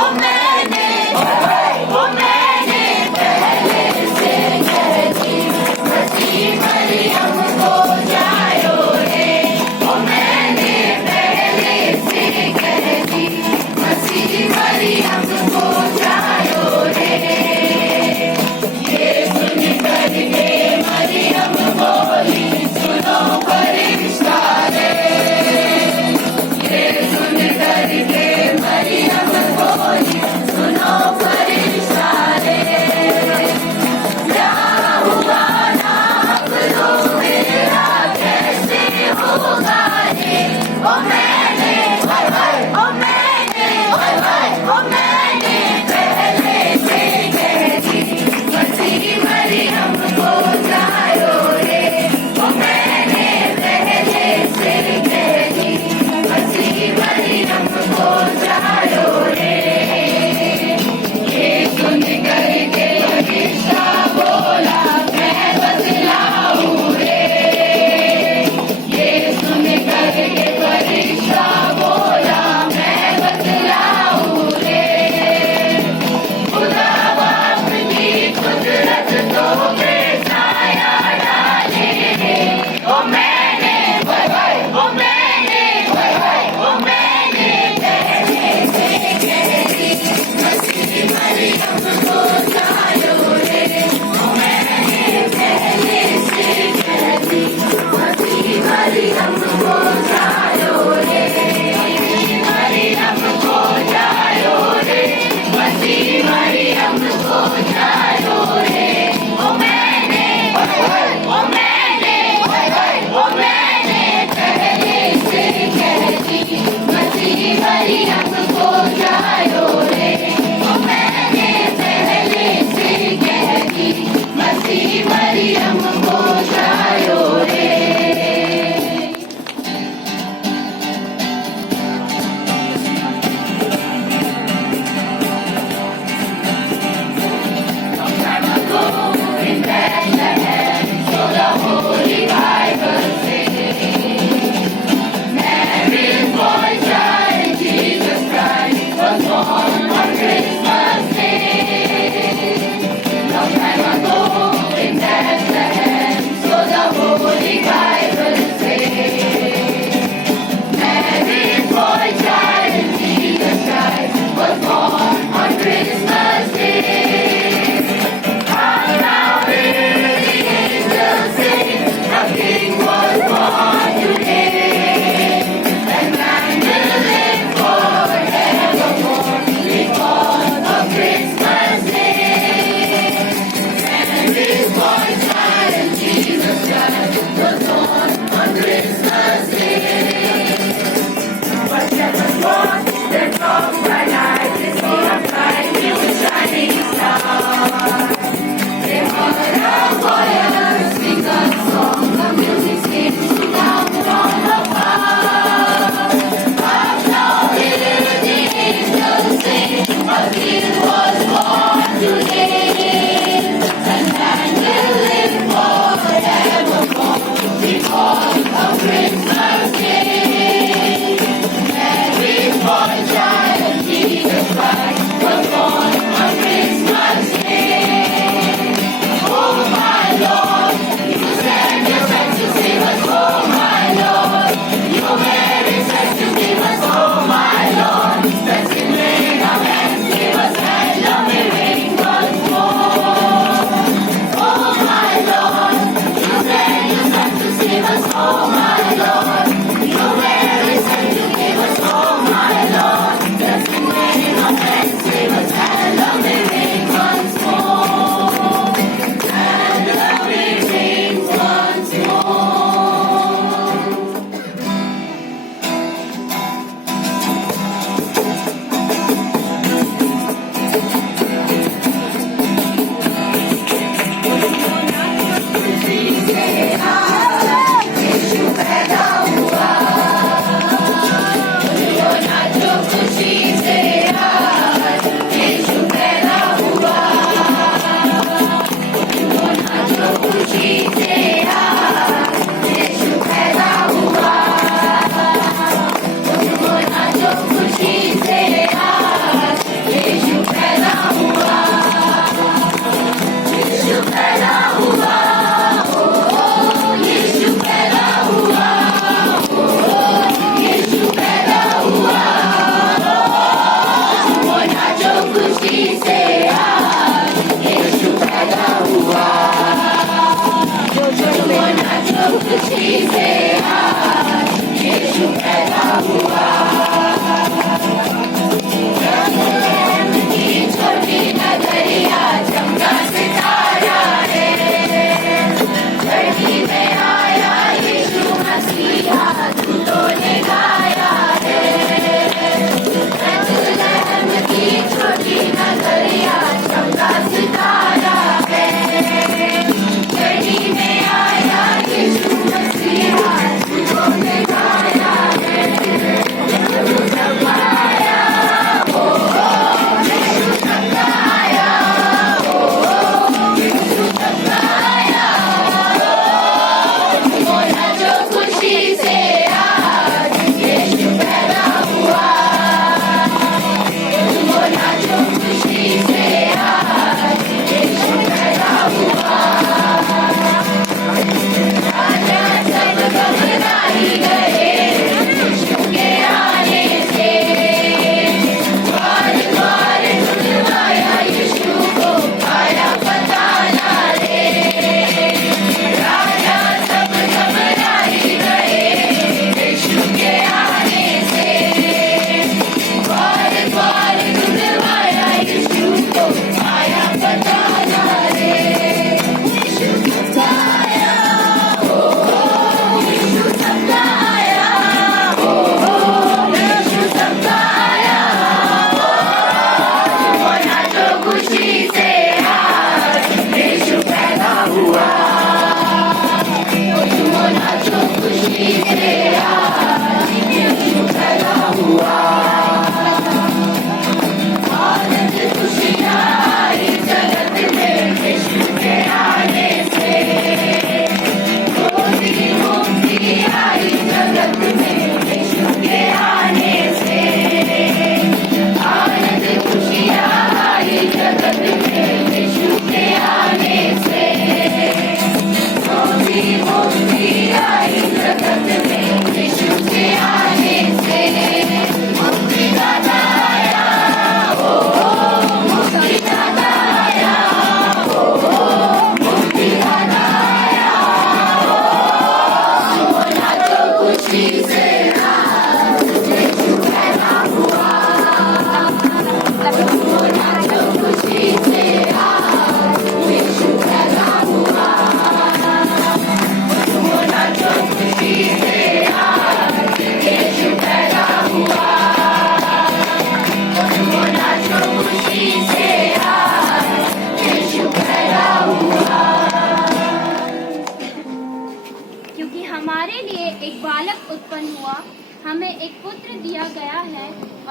ओ मैंने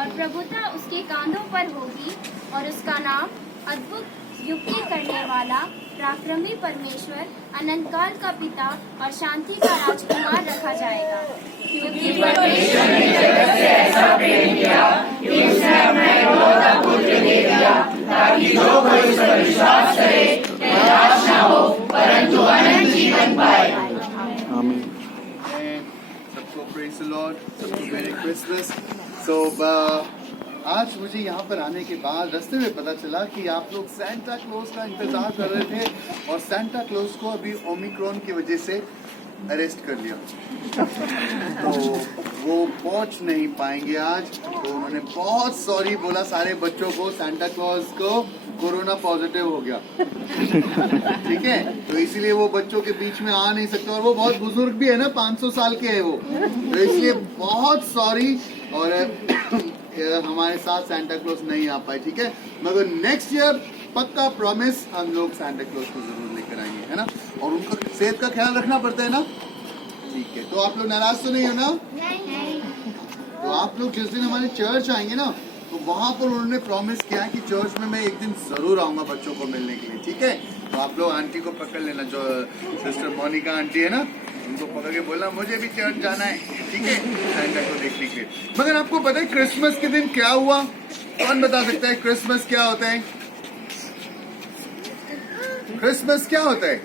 और प्रभुता उसके कांधों पर होगी और उसका नाम अद्भुत युक्ति करने वाला, पराक्रमी परमेश्वर, अनंत काल का पिता और शांति का राजकुमार रखा जाएगा। क्योंकि परमेश्वर ने जगत से ऐसा प्रेम किया कि उसने अपना एकलौता पुत्र दे दिया, ताकि जो कोई उस पर विश्वास करे वह नाश न हो परंतु अनंत जीवन पाए। आमीन। सबको प्रेज द लॉर्ड, सबको मेरी क्रिसमस। आज मुझे यहाँ पर आने के बाद रास्ते में पता चला कि आप लोग सेंटा क्लॉज का इंतजार कर रहे थे और सेंटा क्लॉज को अभी ओमिक्रॉन की वजह से अरेस्ट कर लिया, तो वो पहुंच नहीं पाएंगे आज। तो उन्होंने बहुत सॉरी बोला सारे बच्चों को, सेंटा क्लॉज को कोरोना पॉजिटिव हो गया, ठीक है, तो इसीलिए वो बच्चों के बीच में आ नहीं सकते और वो बहुत बुजुर्ग भी है ना, 500 साल के है वो, तो इसलिए बहुत सॉरी। और हमारे साथ सेंटा क्लॉज नहीं आ पाए, ठीक है, मगर नेक्स्ट ईयर पक्का प्रॉमिस हम लोग सेंटा क्लॉज को जरूर लेकर आएंगे, है ना, और उनका सेहत का ख्याल रखना पड़ता है ना, ठीक है। तो आप लोग नाराज तो नहीं हो ना? नहीं। तो आप लोग जिस दिन हमारे चर्च आएंगे ना, तो वहां पर उन्होंने प्रॉमिस किया है कि चर्च में मैं एक दिन जरूर आऊंगा बच्चों को मिलने के लिए, ठीक है। तो आप लोग आंटी को पकड़ लेना, जो सिस्टर मोनिका आंटी है ना, उनको पकड़ के बोलना मुझे भी चर्च जाना है, ठीक है, सेंटा को देखने के लिए। मगर आपको पता है क्रिसमस के दिन क्या हुआ? कौन बता सकता है क्रिसमस क्या होता है? क्रिसमस क्या होता है?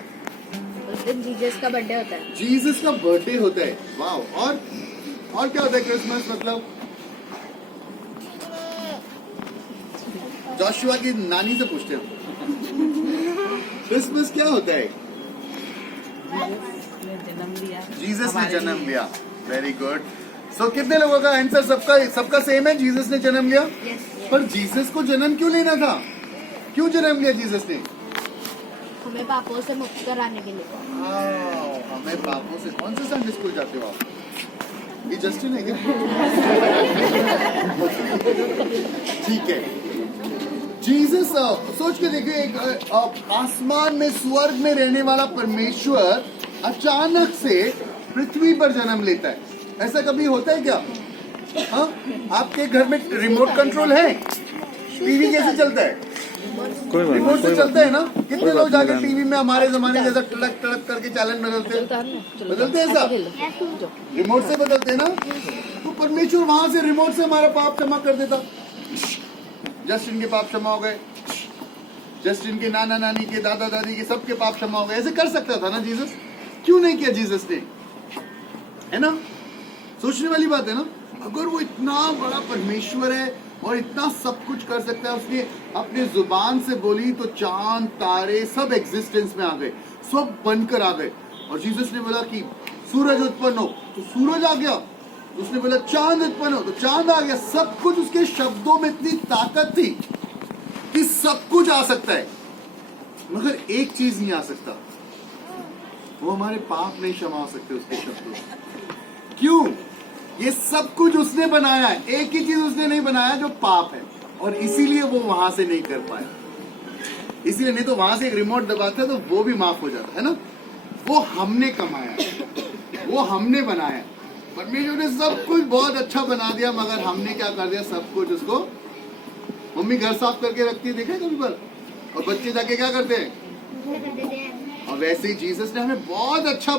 उस दिन जीसस का बर्थडे होता है। जीसस का बर्थडे होता है, वाह। और क्या होता है क्रिसमस मतलब? जोशुआ की नानी से पूछते हैं क्रिसमस क्या होता है? जीसस ने जन्म लिया, वेरी गुड। सो कितने लोगों का आंसर सबका सेम है, जीसस ने जन्म लिया। पर जीसस को जन्म क्यों लेना था? क्यों जन्म लिया जीसस ने? हमें पापों से मुक्त कराने के लिए। हमें पापों से। कौन से संडे स्कूल जाते हो आप? ये जस्टिन है क्या? ठीक है। जीसस, सोच के देखिए, एक आसमान में स्वर्ग में रहने वाला परमेश्वर अचानक से पृथ्वी पर जन्म लेता है। ऐसा कभी होता है क्या? हाँ, आपके घर में रिमोट कंट्रोल है? टीवी कैसे चलता है? रिमोट से चलता है ना। कितने लोग जाके टीवी में हमारे जमाने जैसा टड़क टड़क करके चैनल बदलते हैं ऐसा? रिमोट से बदलते हैं ना। तो परमेश्वर वहां से रिमोट से हमारा पाप क्षमा कर देता। जस्टिन के पाप क्षमा हो गए, जस्टिन के नाना नानी के, दादा दादी के, सबके पाप क्षमा हो गए। ऐसे कर सकता था ना जीसस? क्यों नहीं किया जीसस ने? है ना, सोचने वाली बात है ना। अगर वो इतना बड़ा परमेश्वर है और इतना सब कुछ कर सकता है, उसने अपने जुबान से बोली तो चांद तारे सब एग्जिस्टेंस में आ गए, सब बनकर आ गए। और जीसस ने बोला कि सूरज उत्पन्न हो तो सूरज आ गया, उसने बोला चांद उत्पन्न हो तो चांद आ गया। सब कुछ उसके शब्दों में इतनी ताकत थी कि सब कुछ आ सकता है, मगर एक चीज नहीं आ सकता, वो हमारे पाप नहीं क्षमा हो सकते उसके शब्दों से। क्यों? ये सब कुछ उसने बनाया है, एक ही चीज उसने नहीं बनाया जो पाप है, और इसीलिए वो वहां से नहीं कर पाया। इसीलिए, नहीं तो वहां से एक रिमोट दबाता तो वो भी माफ हो जाता है ना। वो हमने कमाया, वो हमने बनाया। परमेश्वर ने सब कुछ बहुत अच्छा बना दिया, मगर हमने क्या कर दिया? सब कुछ उसको। मम्मी घर साफ करके रखती है, देखा कभी पर? और बच्चे जाके क्या करते हैं? और वैसे ही जीसस ने हमें बहुत अच्छा